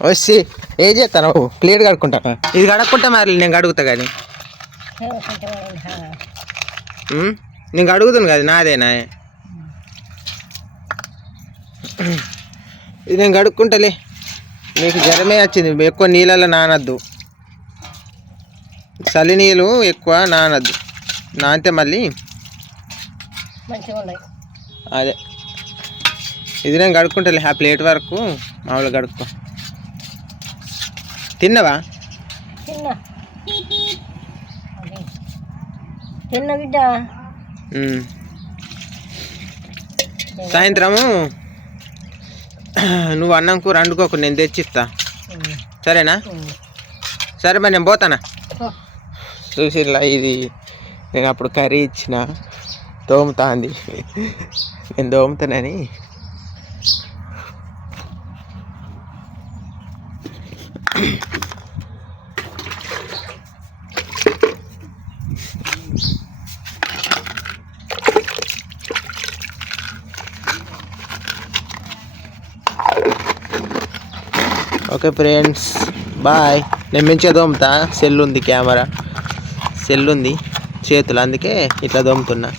వచ్చి ఏం చేస్తాను ప్లేట్ కడుక్కుంటా ఇది కడుక్కుంటా మరి నేను కడుగుతా కానీ నేను కడుగుతాను కదా నాదేనా ఇది నేను కడుక్కుంటలే మీకు జ్వరమే వచ్చింది ఎక్కువ నీళ్ళలో నానద్దు చలి నీళ్ళు ఎక్కువ నానద్దు నానితే మళ్ళీ అదే ఇది నేను కడుక్కుంటలే ఆ ప్లేట్ వరకు మామూలుగా కడుక్కో తిన్నవా తిన్న బిడ్డ సాయంత్రము నువ్వు అన్నం కూర వండుకోకు నేను తెచ్చిస్తా సరేనా సరే మరి నేను పోతానా చూసిలా ఇది నేను అప్పుడు కర్రీ ఇచ్చిన దోముతా అంది నేను దోముతానని ఓకే ఫ్రెండ్స్ బాయ్ నేను మంచిగా దోముతా సెల్ ఉంది కెమెరా సెల్ ఉంది చేతులు అందుకే ఇట్లా దోముతున్నా